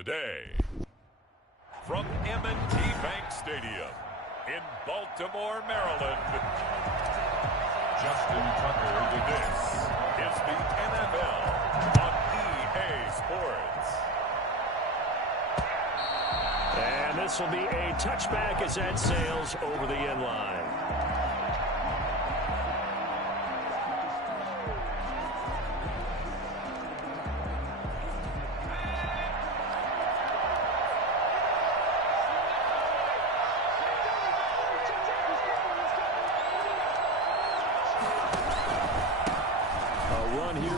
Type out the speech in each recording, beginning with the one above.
Today, from M&T Bank Stadium in Baltimore, Maryland, Justin Tucker. This is the NFL on EA Sports. And this will be a touchback as that sails over the end line.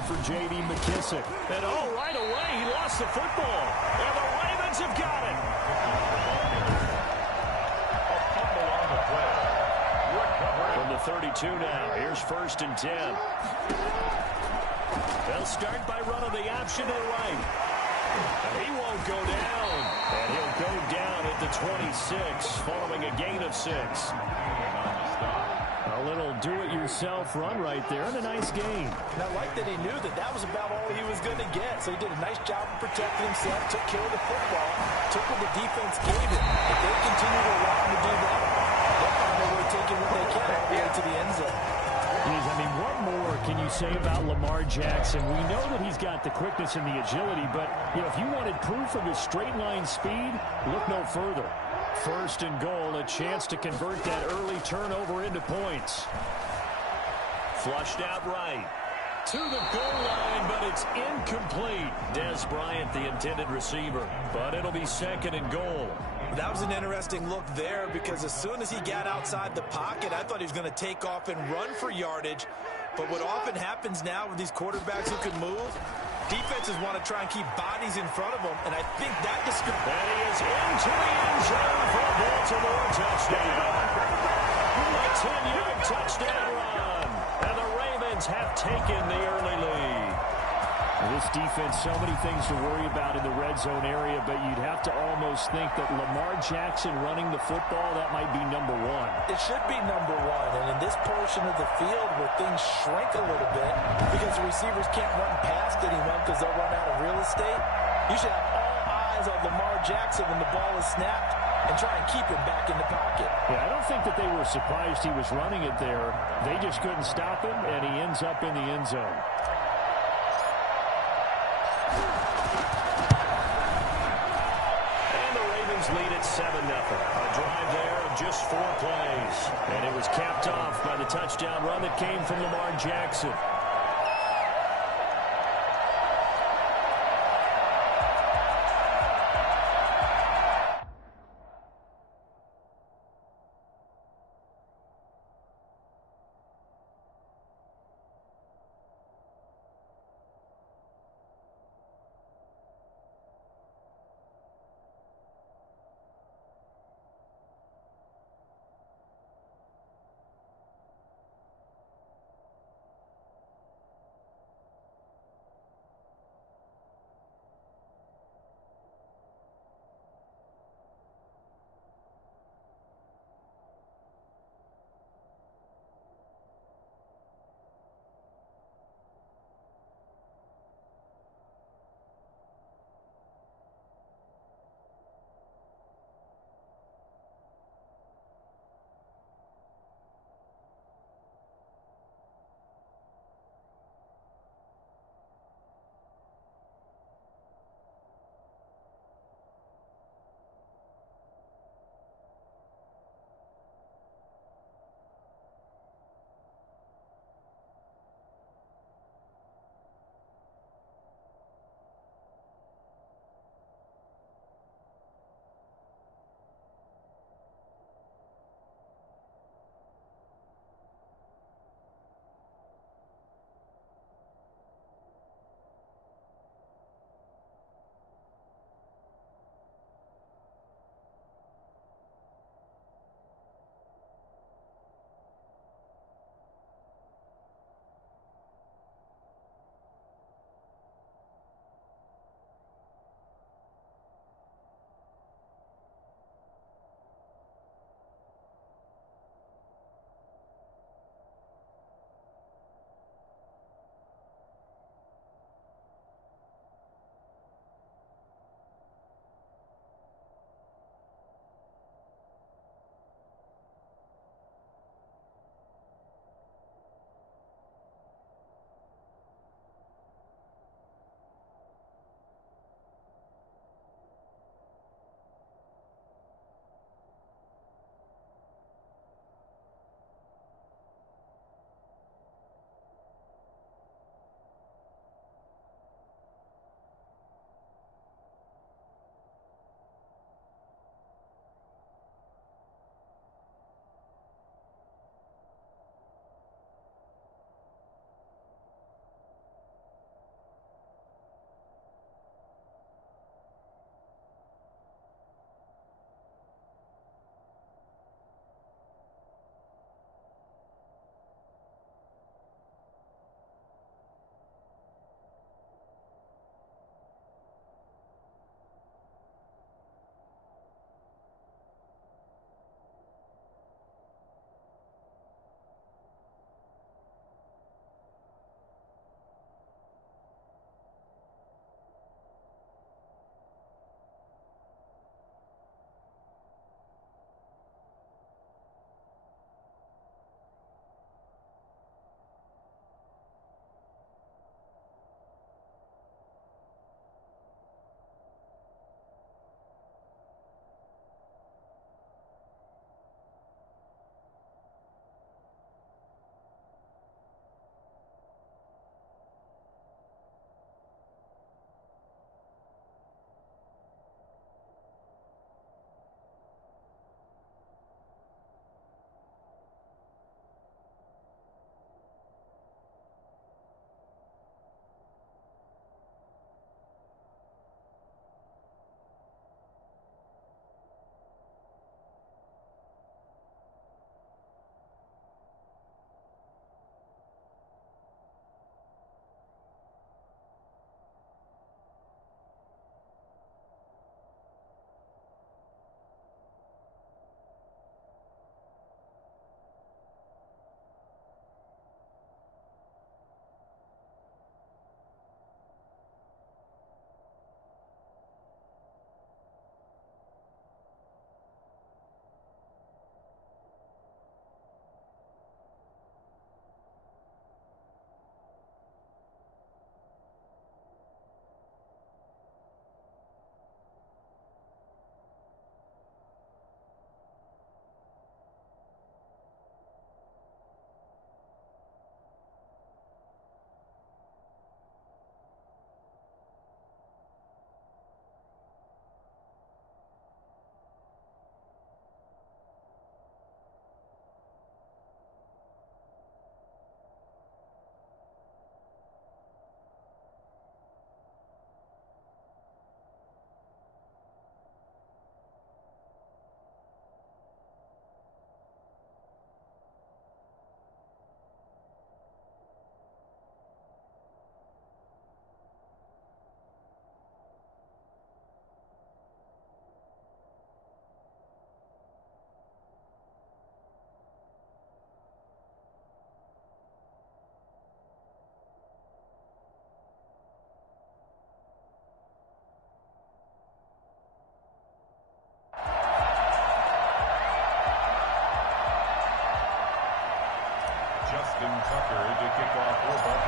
For J.D. McKissic. And right away, he lost the football. And the Ravens have got it. From the 32 now, here's 1st and 10. They'll start by running the option to the right. And he won't go down. And he'll go down at the 26, following a gain of 6. A little do-it-yourself run right there, and a nice game. And I like that he knew that that was about all he was going to get. So he did a nice job of protecting himself, took care of the football, took what the defense gave him. If they continue to allow him to do that, they'll find a way taking what they can all the way to the end zone. I mean, what more can you say about Lamar Jackson? We know that he's got the quickness and the agility, but if you wanted proof of his straight-line speed, look no further. 1st and goal, a chance to convert that early turnover into points. Flushed out right. To the goal line, but it's incomplete. Dez Bryant, the intended receiver. But it'll be 2nd and goal. That was an interesting look there because as soon as he got outside the pocket, I thought he was going to take off and run for yardage. But what often happens now with these quarterbacks who can move, defenses want to try and keep bodies in front of them, and I think that he is into the end zone for a Baltimore touchdown. A 10-yard touchdown run, and the Ravens have taken the early lead. This defense, so many things to worry about in the red zone area, but you'd have to almost think that Lamar Jackson running the football, that might be number 1. It should be number 1, and in this portion of the field where things shrink a little bit because the receivers can't run past anyone because they'll run out of real estate, you should have all eyes on Lamar Jackson when the ball is snapped and try and keep him back in the pocket. Yeah, I don't think that they were surprised he was running it there. They just couldn't stop him, and he ends up in the end zone. Lead at 7-0. A drive there of just 4 plays. And it was capped off by the touchdown run that came from Lamar Jackson.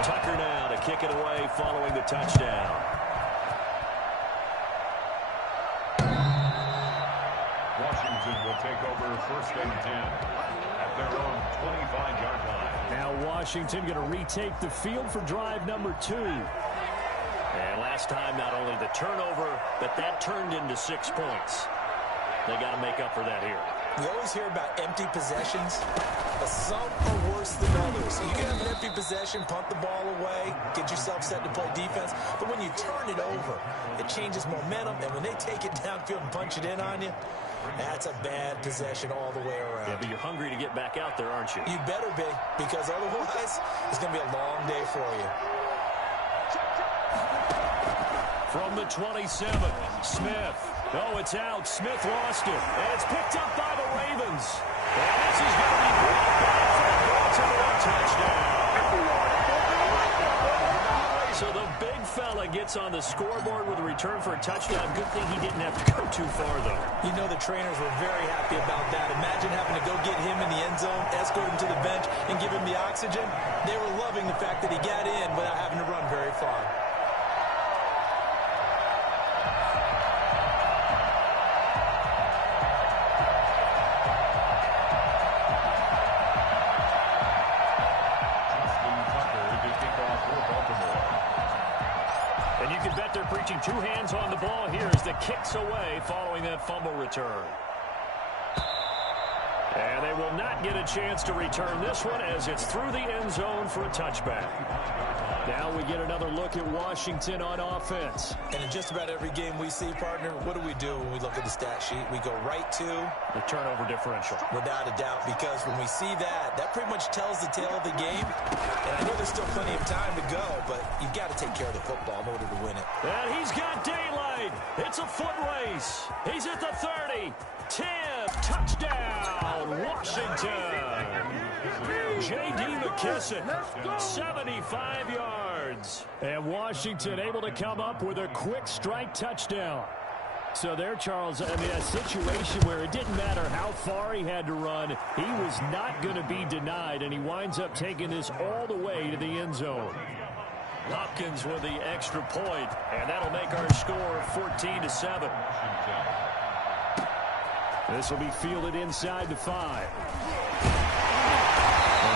Tucker now to kick it away following the touchdown. Washington will take over 1st and 10 at their own 25-yard line. Now Washington going to retake the field for drive number 2. And last time, not only the turnover, but that turned into 6 points. They got to make up for that here. We always hear about empty possessions, but some are worse than others. You can have an empty possession, punt the ball away, get yourself set to play defense, but when you turn it over, it changes momentum, and when they take it downfield and punch it in on you, that's a bad possession all the way around. Yeah, but you're hungry to get back out there, aren't you? You better be, because otherwise, it's going to be a long day for you. From the 27, Smith. Oh, it's out. Smith lost it. And it's picked up by the Ravens. And this is going to be brought back for a Baltimore touchdown. So the big fella gets on the scoreboard with a return for a touchdown. Good thing he didn't have to go too far, though. You know the trainers were very happy about that. Imagine having to go get him in the end zone, escort him to the bench, and give him the oxygen. They were loving the fact that he got in without having to run very far. And you can bet they're preaching 2 hands on the ball here as the kick's away following that fumble return. And they will not get a chance to return this one as it's through the end zone for a touchback. Now we get another look at Washington on offense. And in just about every game we see, partner, what do we do when we look at the stat sheet? We go right to the turnover differential. Without a doubt, because when we see that, that pretty much tells the tale of the game. And I know there's still plenty of time to go, but you've got to take care of the football in order to win it. And he's got daylight. It's a foot race. He's at the 30. 10, touchdown, Washington. J.D. McKissic, 75 yards. And Washington able to come up with a quick strike touchdown. So there, Charles, I mean, a situation where it didn't matter how far he had to run, he was not going to be denied, and he winds up taking this all the way to the end zone. Hopkins with the extra point, and that'll make our score 14-7. This will be fielded inside the 5. And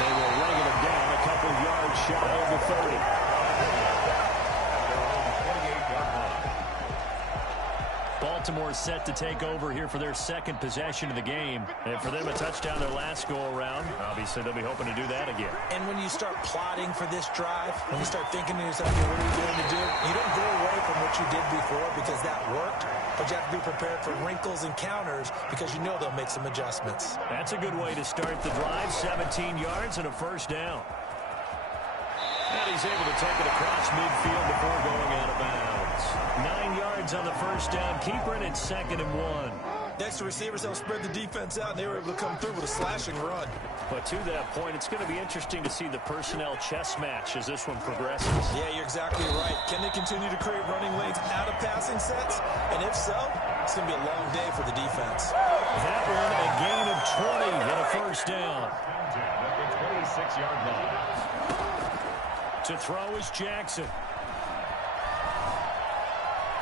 they will ring him down a couple of yards shy of the 30. Baltimore set to take over here for their second possession of the game. And for them, a touchdown their last go-around. Obviously, they'll be hoping to do that again. And when you start plotting for this drive, when you start thinking to yourself, hey, what are you going to do? You don't go away from what you did before because that worked. But you have to be prepared for wrinkles and counters because you know they'll make some adjustments. That's a good way to start the drive. 17 yards and a first down. And he's able to take it across midfield before going out of bounds. 9 yards on the first down. Keeper, and it's 2nd and 1. Next, the receivers helped spread the defense out, and they were able to come through with a slashing run. But to that point, it's going to be interesting to see the personnel chess match as this one progresses. Yeah, you're exactly right. Can they continue to create running lanes out of passing sets? And if so, it's going to be a long day for the defense. That one, a gain of 20 and a first down. At the 26-yard line. To throw is Jackson.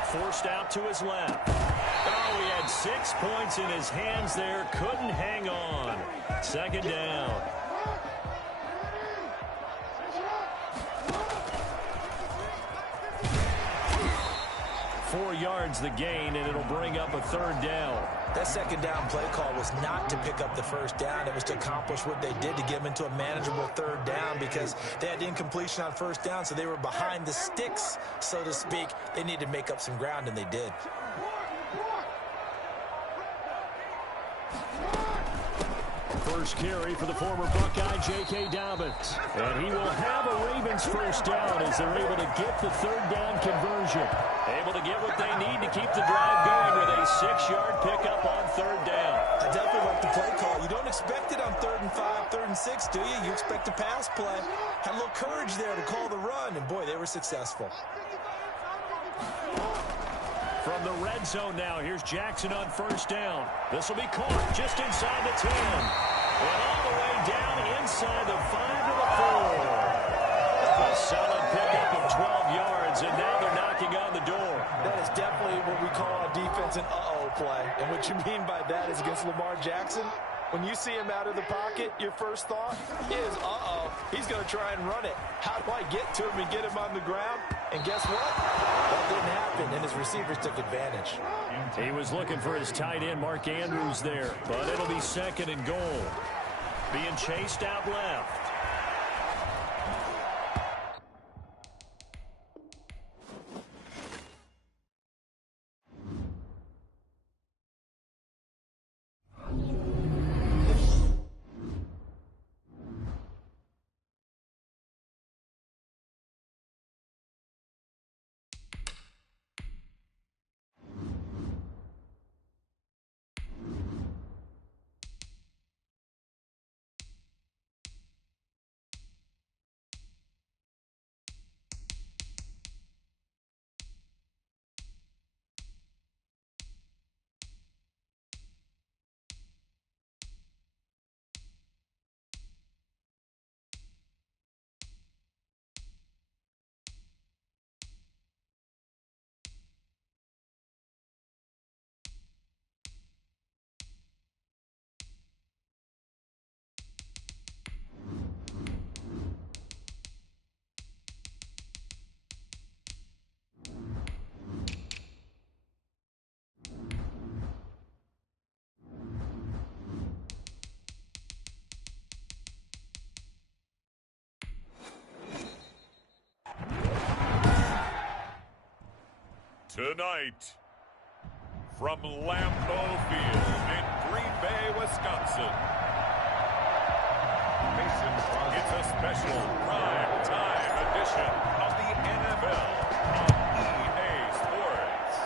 Forced out to his left. Oh, he had 6 points in his hands there. Couldn't hang on. 2nd down. Four yards the gain, and it'll bring up a 3rd down. That 2nd down play call was not to pick up the first down. It was to accomplish what they did to get them into a manageable 3rd down because they had incompletion on first down, so they were behind the sticks, so to speak. They needed to make up some ground, and they did. First carry for the former Buckeye, J.K. Dobbins. And he will have a Ravens first down as they're able to get the 3rd down conversion. Able to get what they need to keep the drive going with a 6-yard pickup on 3rd down. I definitely like the play call. You don't expect it on 3rd and 5, 3rd and 6, do you? You expect a pass play. Had a little courage there to call the run, and boy, they were successful. From the red zone now, here's Jackson on first down. This will be caught just inside the 10. And all the way down inside the 5 to the 4. The Solid pickup of 12 yards, and now they're knocking on the door. That is definitely what we call a defense an uh-oh play. And what you mean by that is against Lamar Jackson, when you see him out of the pocket, your first thought is, uh-oh, he's going to try and run it. How do I get to him and get him on the ground? And guess what? That didn't happen, and his receivers took advantage. He was looking for his tight end, Mark Andrews, there. But it'll be 2nd and goal. Being chased out left. Tonight, from Lambeau Field in Green Bay, Wisconsin, it's a special prime time edition of the NFL on EA Sports.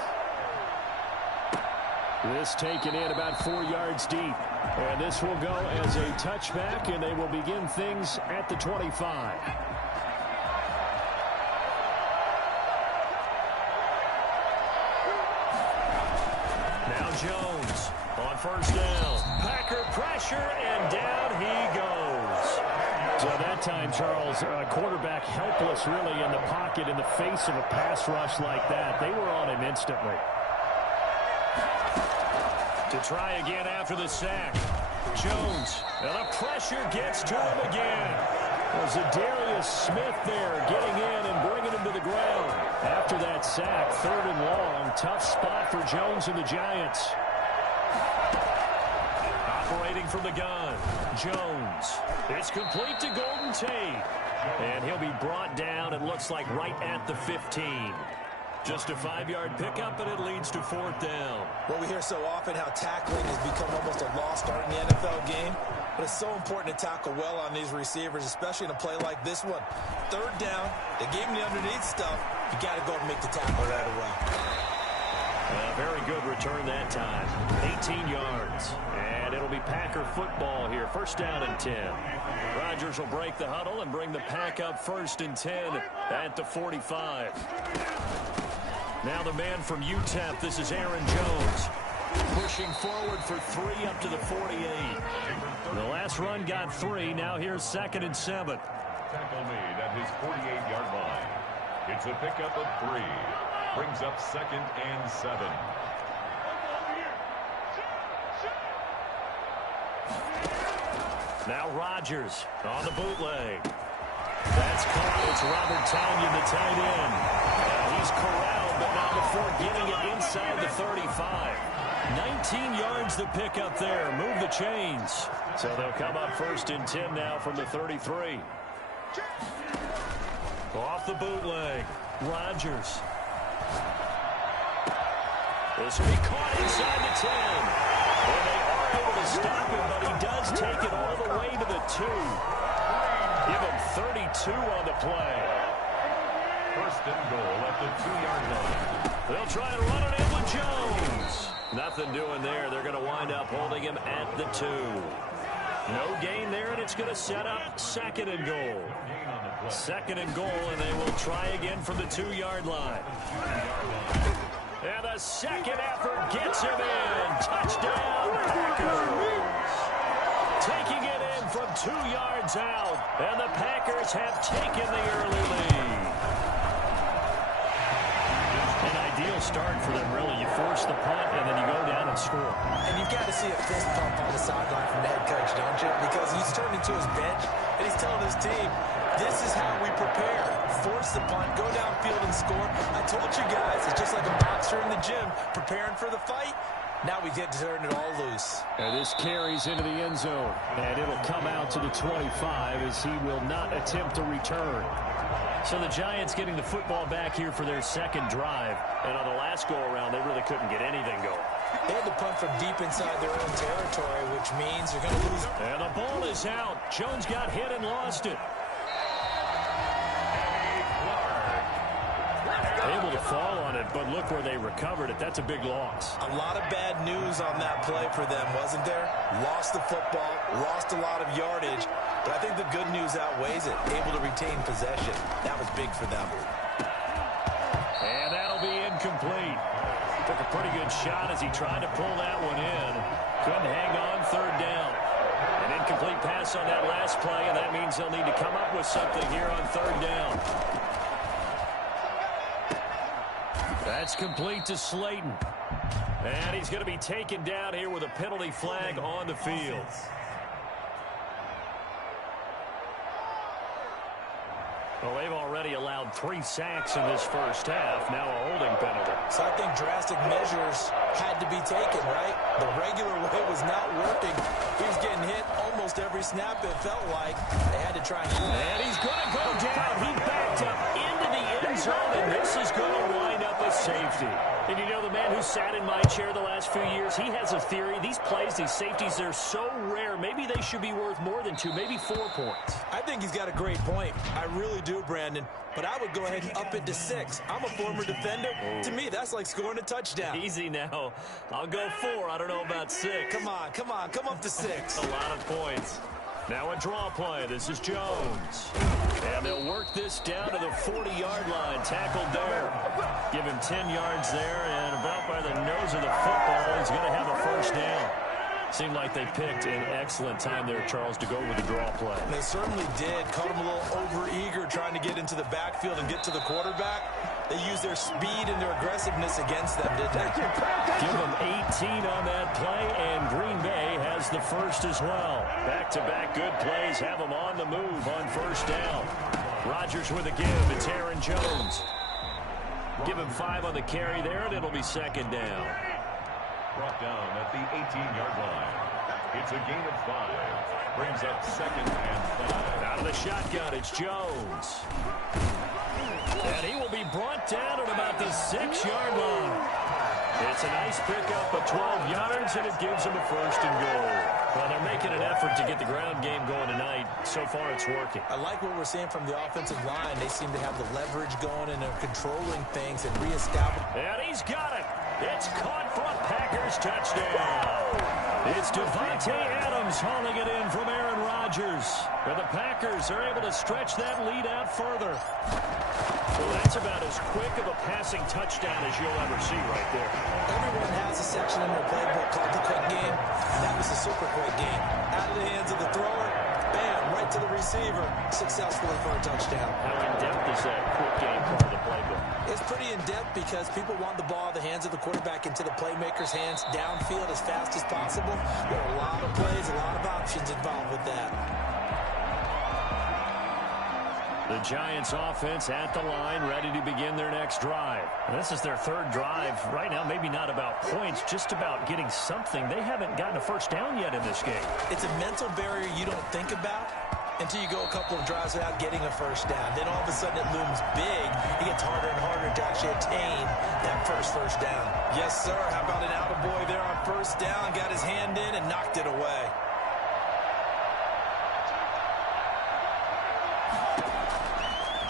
This taken in about 4 yards deep. And this will go as a touchback, and they will begin things at the 25. Jones on first down. Packer pressure, and down he goes. So that time, Charles, quarterback helpless really in the pocket in the face of a pass rush like that. They were on him instantly. To try again after the sack. Jones, and the pressure gets to him again. Was Zadarius Smith there getting in and bringing him to the ground. After that sack, 3rd and long, tough spot for Jones and the Giants. Operating from the gun, Jones. It's complete to Golden Tate. And he'll be brought down, it looks like, right at the 15. Just a 5-yard pickup, and it leads to 4th down. Well, we hear so often how tackling has become almost a lost art in the NFL game. But it's so important to tackle well on these receivers, especially in a play like this one. 3rd down, they gave him the underneath stuff. You got to go and make the tackle right away. Very good return that time. 18 yards. And it'll be Packer football here. 1st down and 10. Rodgers will break the huddle and bring the pack up 1st and 10 at the 45. Now the man from UTEP, this is Aaron Jones. Pushing forward for 3 up to the 48. The last run got 3. Now here's 2nd and 7. Tackle made at his 48-yard line. It's a pickup of 3. Brings up 2nd and 7. Now Rodgers on the bootleg. That's caught. It's Robert Tonyan, the tight end. He's corralled, but not before getting it inside the 35. 19 yards the pickup there. Move the chains. So they'll come up 1st and 10 now from the 33. Off the bootleg. Rodgers. This will be caught inside the 10. And they are able to stop him, but he does take it all the way to the 2. Give him 32 on the play. 1st and goal at the 2-yard line. They'll try and run it in with Jones. Nothing doing there. They're going to wind up holding him at the 2. No gain there, and it's going to set up 2nd and goal. 2nd and goal, and they will try again from the 2-yard line. And the second effort gets him in. Touchdown, Packers. Taking it in from 2 yards out, and the Packers have taken the early lead. start for them, really. You force the punt, and then you go down and score. And you've got to see a fist pump on the sideline from the head coach, don't you? Because he's turned into his bench, and he's telling his team, this is how we prepare. Force the punt, go downfield and score. I told you guys, it's just like a boxer in the gym preparing for the fight. Now we get to turn it all loose. And this carries into the end zone. And it'll come out to the 25 as he will not attempt to return. So the Giants getting the football back here for their second drive. And on the last go-around, they really couldn't get anything going. They had to punt from deep inside their own territory, which means you're going to lose. And the ball is out. Jones got hit and lost it. Able to fall on it, but look where they recovered it. That's a big loss. A lot of bad news on that play for them, wasn't there? Lost the football, lost a lot of yardage, but I think the good news outweighs it. Able to retain possession. That was big for them. And that'll be incomplete. Took a pretty good shot as he tried to pull that one in. Couldn't hang on third down. An incomplete pass on that last play, and that means they'll need to come up with something here on third down. That's complete to Slayton. And he's going to be taken down here with a penalty flag on the field. Well, they've already allowed 3 sacks in this first half. Now a holding penalty. So I think drastic measures had to be taken, right? The regular way was not working. He was getting hit almost every snap, it felt like. They had to try and he's going to go down. He backed up into the end zone, and this is going to wind up a safety. And you know, the man who sat in my chair the last few years, he has a theory. These plays, these safeties, they're so rare. Maybe they should be worth more than 2, maybe 4 points. I think he's got a great point. I really do, Brandon. But I would go ahead and up it to 6. I'm a former defender. Oh. To me, that's like scoring a touchdown. Easy now. I'll go 4. I don't know about 6. Come on. Come up to 6. A lot of points. Now a draw play. This is Jones. And they'll work this down to the 40-yard line. Tackled there. Give him 10 yards there, and about by the nose of the football, he's going to have a first down. Seemed like they picked an excellent time there, Charles, to go with the draw play. They certainly did. Caught him a little over-eager trying to get into the backfield and get to the quarterback. They used their speed and their aggressiveness against them, didn't they? Give them 18 on that play, and Green Bay has the first as well. Back-to-back good plays have them on the move on first down. Rodgers with a give. It's Aaron Jones. Give him 5 on the carry there, and it'll be second down. Brought down at the 18-yard line. It's a gain of 5. Brings up second and 5. Out of the shotgun, it's Jones. And he will be brought down at about the 6-yard line. It's a nice pickup of 12 yards, and it gives him a first and goal. Well, they're making an effort to get the ground game going tonight. So far, it's working. I like what we're seeing from the offensive line. They seem to have the leverage going, and they're controlling things and reestablishing. And he's got it. It's caught for a Packers touchdown. It's Devontae Adams hauling it in from Aaron Rodgers. And the Packers are able to stretch that lead out further. Well, that's about as quick of a passing touchdown as you'll ever see right there. Everyone has a section in their playbook called the quick game. That was a super quick game. Out of the hands of the thrower, bam, right to the receiver, successfully for a touchdown. How in-depth is that quick game part of the playbook? It's pretty in-depth because people want the ball in the hands of the quarterback into the playmaker's hands downfield as fast as possible. There are a lot of plays, a lot of options involved with that. The Giants offense at the line, ready to begin their next drive. And this is their third drive. Right now, maybe not about points, just about getting something. They haven't gotten a first down yet in this game. It's a mental barrier you don't think about until you go a couple of drives without getting a first down. Then all of a sudden it looms big. It gets harder and harder to actually attain that first down. Yes, sir. How about an attaboy there on first down? Got his hand in and knocked it away.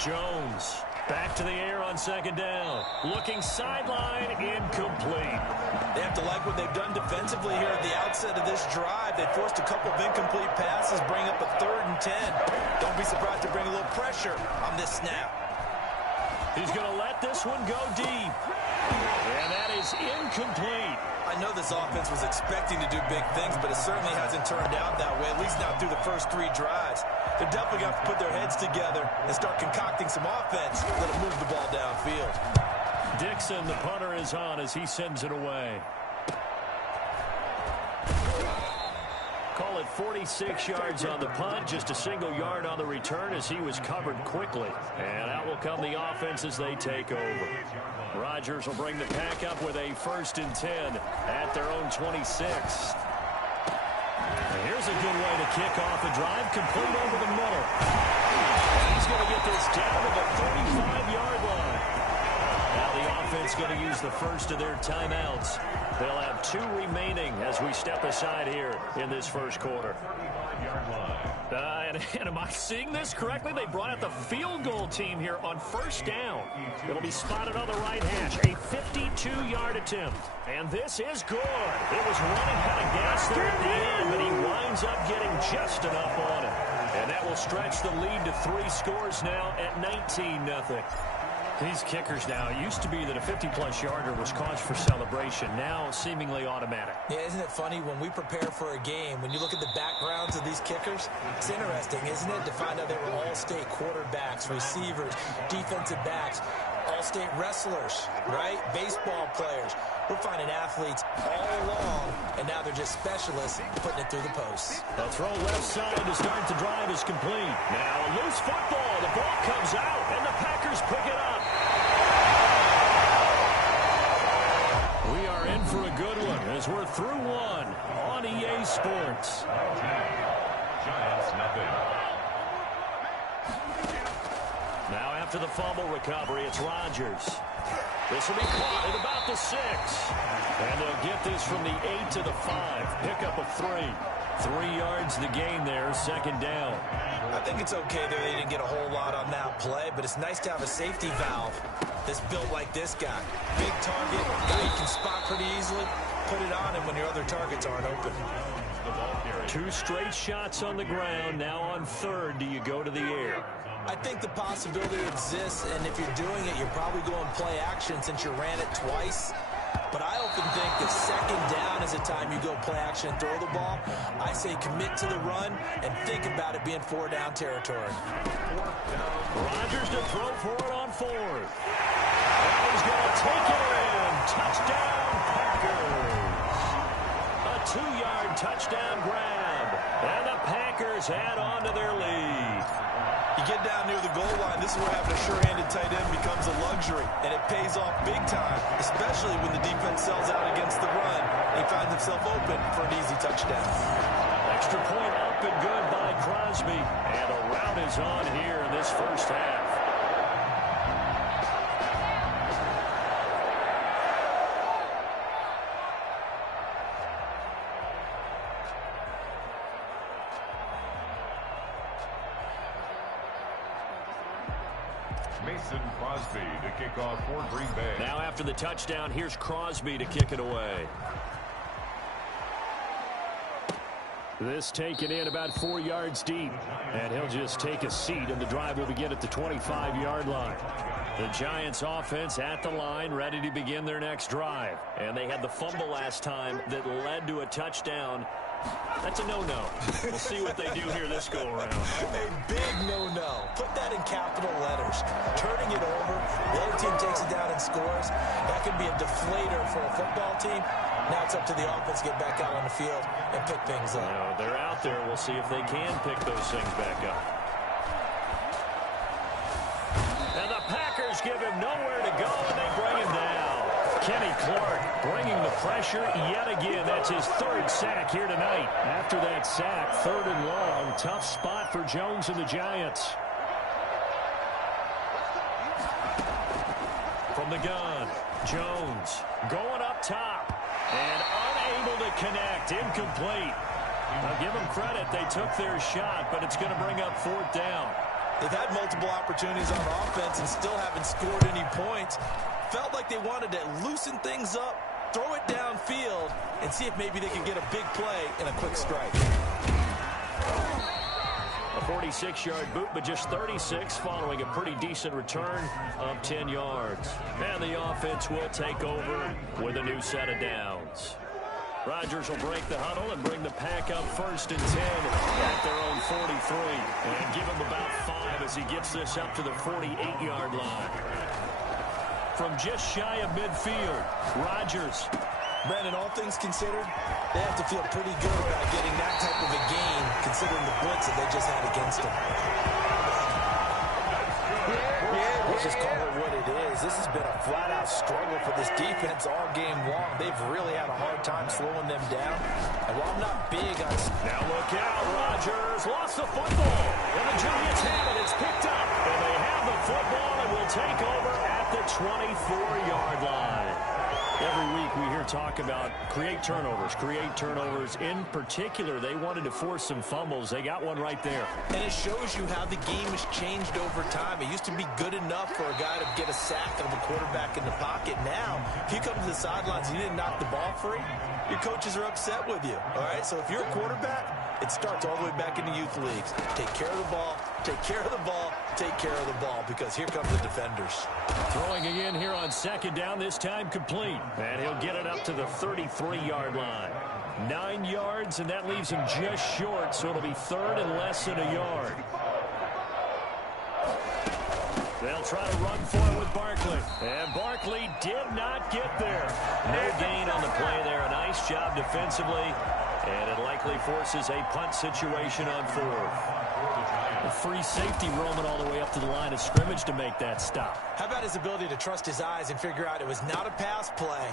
Jones back to the air on second down. Looking sideline, incomplete. They have to like what they've done defensively here at the outset of this drive. They forced a couple of incomplete passes, bring up a 3rd and 10. Don't be surprised to bring a little pressure on this snap. He's going to let this one go deep. And that is incomplete. I know this offense was expecting to do big things, but it certainly hasn't turned out that way, at least not through the first 3 drives. They're definitely going to have to put their heads together and start concocting some offense. Let them move the ball downfield. Dixon, the punter, is on as he sends it away. Call it 46 yards on the punt, just a single yard on the return as he was covered quickly. And out will come the offense as they take over. Rodgers will bring the pack up with a 1st and 10 at their own 26. And here's a good way to kick off a drive, complete over the middle. He's going to get this down to the 35-yard line. Now the offense going to use the first of their timeouts. They'll have 2 remaining as we step aside here in this first quarter. And am I seeing this correctly? They brought out the field goal team here on 1st down. It'll be spotted on the right hash. A 52-yard attempt. And this is good. It was running out of gas there at the end, but he winds up getting just enough on it. And that will stretch the lead to 3 scores now at 19-0. These kickers now, it used to be that a 50-plus yarder was cause for celebration. Now, seemingly automatic. Yeah, isn't it funny when we prepare for a game, when you look at the backgrounds of these kickers, it's interesting, isn't it, to find out they were all-state quarterbacks, receivers, defensive backs, all-state wrestlers, right? Baseball players. We're finding athletes all along, and now they're just specialists putting it through the posts. The throw left side to start the drive is complete. Now a loose football. The ball comes out, and the Packers pick it up. We are in for a good one as we're through one on EA Sports. Giants nothing. Now after the fumble recovery, it's Rodgers. This will be caught at about the 6. And they'll get this from the 8 to the 5. Pickup of 3. 3 yards the gain there, 2nd down. I think it's okay that they didn't get a whole lot on that play, but it's nice to have a safety valve that's built like this guy. Big target, guy you can spot pretty easily. Put it on him when your other targets aren't open. 2 straight shots on the ground. Now on 3rd, do you go to the air? I think the possibility exists, and if you're doing it, you're probably going play action since you ran it twice. But I often think the 2nd down is the time you go play action and throw the ball. I say commit to the run and think about it being 4-down territory. Rodgers to throw for it on 4th. And he's going to take it in. Touchdown, Packers. A 2-yard touchdown grab. And the Packers add on to their lead. You get down near the goal line, this is where having a sure-handed tight end becomes a luxury, and it pays off big time, especially when the defense sells out against the run. He finds himself open for an easy touchdown. Extra point up and good by Crosby, and a rout is on here in this first half. Mason Crosby to kick off for Green Bay. Now after the touchdown, here's Crosby to kick it away. This taken in about 4 yards deep. And he'll just take a seat, and the drive will begin at the 25-yard line. The Giants offense at the line, ready to begin their next drive. And they had the fumble last time that led to a touchdown. That's a no-no. We'll see what they do here this go-around. A big no-no. Put that in capital letters. Turning it over, the other team takes it down and scores. That could be a deflator for a football team. Now it's up to the offense to get back out on the field and pick things up. They're out there. We'll see if they can pick those things back up. And the Packers give him nowhere to go, and they bring him down. Kenny Clark bringing the pressure yet again. That's his 3rd sack here tonight. After that sack, 3rd and long. Tough spot for Jones and the Giants. From the gun, Jones going up top and unable to connect. Incomplete. Now give them credit. They took their shot, but it's going to bring up 4th down. They've had multiple opportunities on offense and still haven't scored any points. Felt like they wanted to loosen things up, throw it downfield, and see if maybe they could get a big play and a quick strike. A 46-yard boot, but just 36 following a pretty decent return of 10 yards. And the offense will take over with a new set of downs. Rodgers will break the huddle and bring the pack up 1st and 10 at their own 43. And give him about 5 as he gets this up to the 48-yard line. from just shy of midfield. Rodgers. Brandon, all things considered, they have to feel pretty good about getting that type of a gain, considering the blitz that they just had against them. Let's just call it what it is. This has been a flat-out struggle for this defense all game long. They've really had a hard time slowing them down. And while I'm not big on... Now look out, Rodgers lost the football. And the Giants have it. It's picked up. And they have the football and will take over at the 24-yard line. Every week we hear talk about create turnovers. In particular, they wanted to force some fumbles. They got one right there. And it shows you how the game has changed over time. It used to be good enough for a guy to get a sack of a quarterback in the pocket. Now, if you come to the sidelines and you didn't knock the ball free, your coaches are upset with you. All right, so if you're a quarterback, it starts all the way back in the youth leagues. Take care of the ball, take care of the ball, take care of the ball, because here come the defenders. Throwing again here on second down, this time complete. And he'll get it up to the 33-yard line. 9 yards, and that leaves him just short, so it'll be third and less than a yard. They'll try to run for it with Barkley. And Barkley did not get there. No gain on the play there. A nice job defensively. And it likely forces a punt situation on fourth. A free safety roaming all the way up to the line of scrimmage to make that stop. How about his ability to trust his eyes and figure out it was not a pass play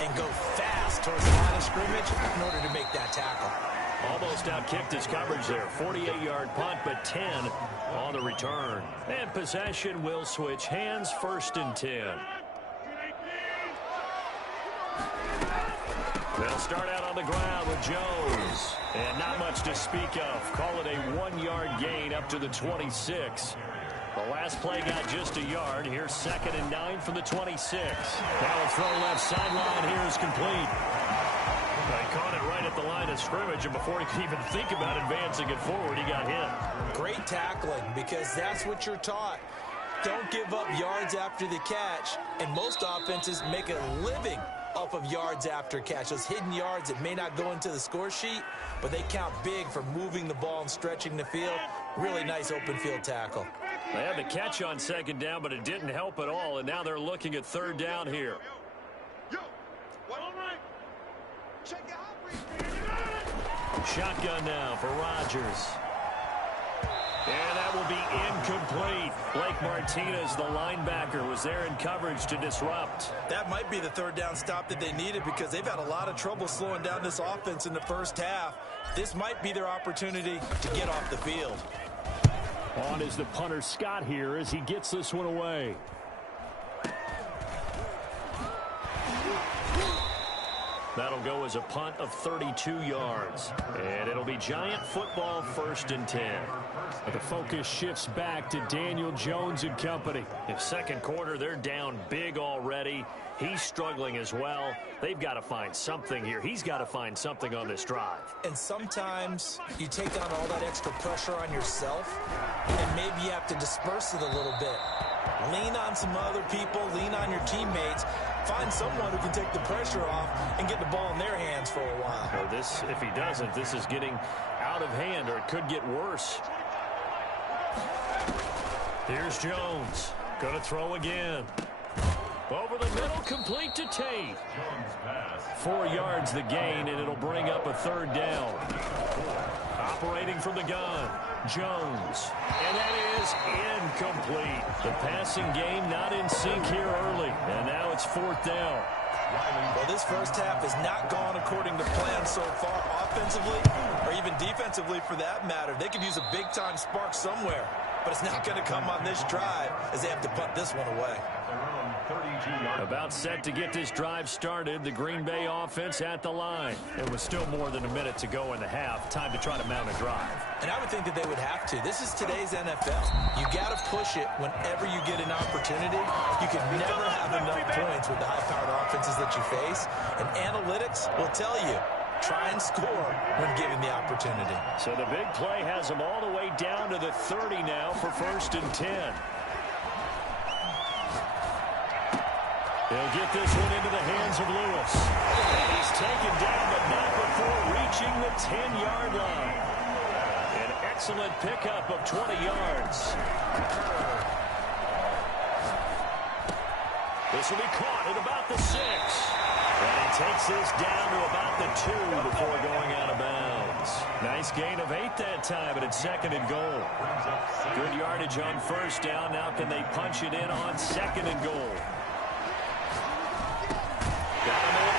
and go fast towards the line of scrimmage in order to make that tackle? Almost outkicked his coverage there. 48-yard punt, but 10 on the return. And possession will switch hands, first and 10. They'll start out on the ground with Jones. And not much to speak of. Call it a 1-yard gain up to the 26. The last play got just a yard. Here's second and 9 from the 26. Now a throw left sideline here is complete. He caught it right at the line of scrimmage, and before he could even think about advancing it forward, he got hit. Great tackling, because that's what you're taught. Don't give up yards after the catch, and most offenses make a living off of yards after catch. Those hidden yards that may not go into the score sheet, but they count big for moving the ball and stretching the field. Really nice open field tackle. They had the catch on second down, but it didn't help at all, and now they're looking at third down here. Shotgun now for Rodgers. And that will be incomplete. Blake Martinez, the linebacker, was there in coverage to disrupt. That might be the third down stop that they needed, because they've had a lot of trouble slowing down this offense in the first half. This might be their opportunity to get off the field. On is the punter Scott here as he gets this one away. That'll go as a punt of 32 yards. And it'll be Giant football, first and 10. But the focus shifts back to Daniel Jones and company. In second quarter, they're down big already. He's struggling as well. They've got to find something here. He's got to find something on this drive. And sometimes you take on all that extra pressure on yourself, and maybe you have to disperse it a little bit. Lean on some other people. Lean on your teammates. Find someone who can take the pressure off and get the ball in their hands for a while. Well, this, if he doesn't, this is getting out of hand, or it could get worse. Here's Jones. Going to throw again. Over the middle, complete to Tate. 4 yards the gain, and it'll bring up a third down. Operating from the gun, Jones. And that is incomplete. The passing game not in sync here early. And now it's fourth down. Well, this first half has not gone according to plan so far, offensively or even defensively for that matter. They could use a big-time spark somewhere, but it's not going to come on this drive as they have to punt this one away. About set to get this drive started, the Green Bay offense at the line. It was still more than a minute to go in the half. Time to try to mount a drive. And I would think that they would have to. This is today's NFL. You got to push it whenever you get an opportunity. You can never have enough points with the high-powered offenses that you face. And analytics will tell you, try and score when given the opportunity. So the big play has them all the way down to the 30 now for first and 10. They'll get this one into the hands of Lewis. And he's taken down, but not before reaching the 10-yard line. An excellent pickup of 20 yards. This will be caught at about the 6. And he takes this down to about the 2 before going out of bounds. Nice gain of 8 that time, but it's 2nd and goal. Good yardage on 1st down. Now can they punch it in on 2nd and goal? Got him in.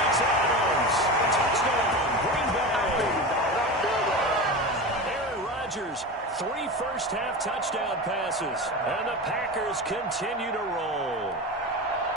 It's Adams. Touchdown, Green Bay. Aaron Rodgers, 3 first-half touchdown passes. And the Packers continue to roll.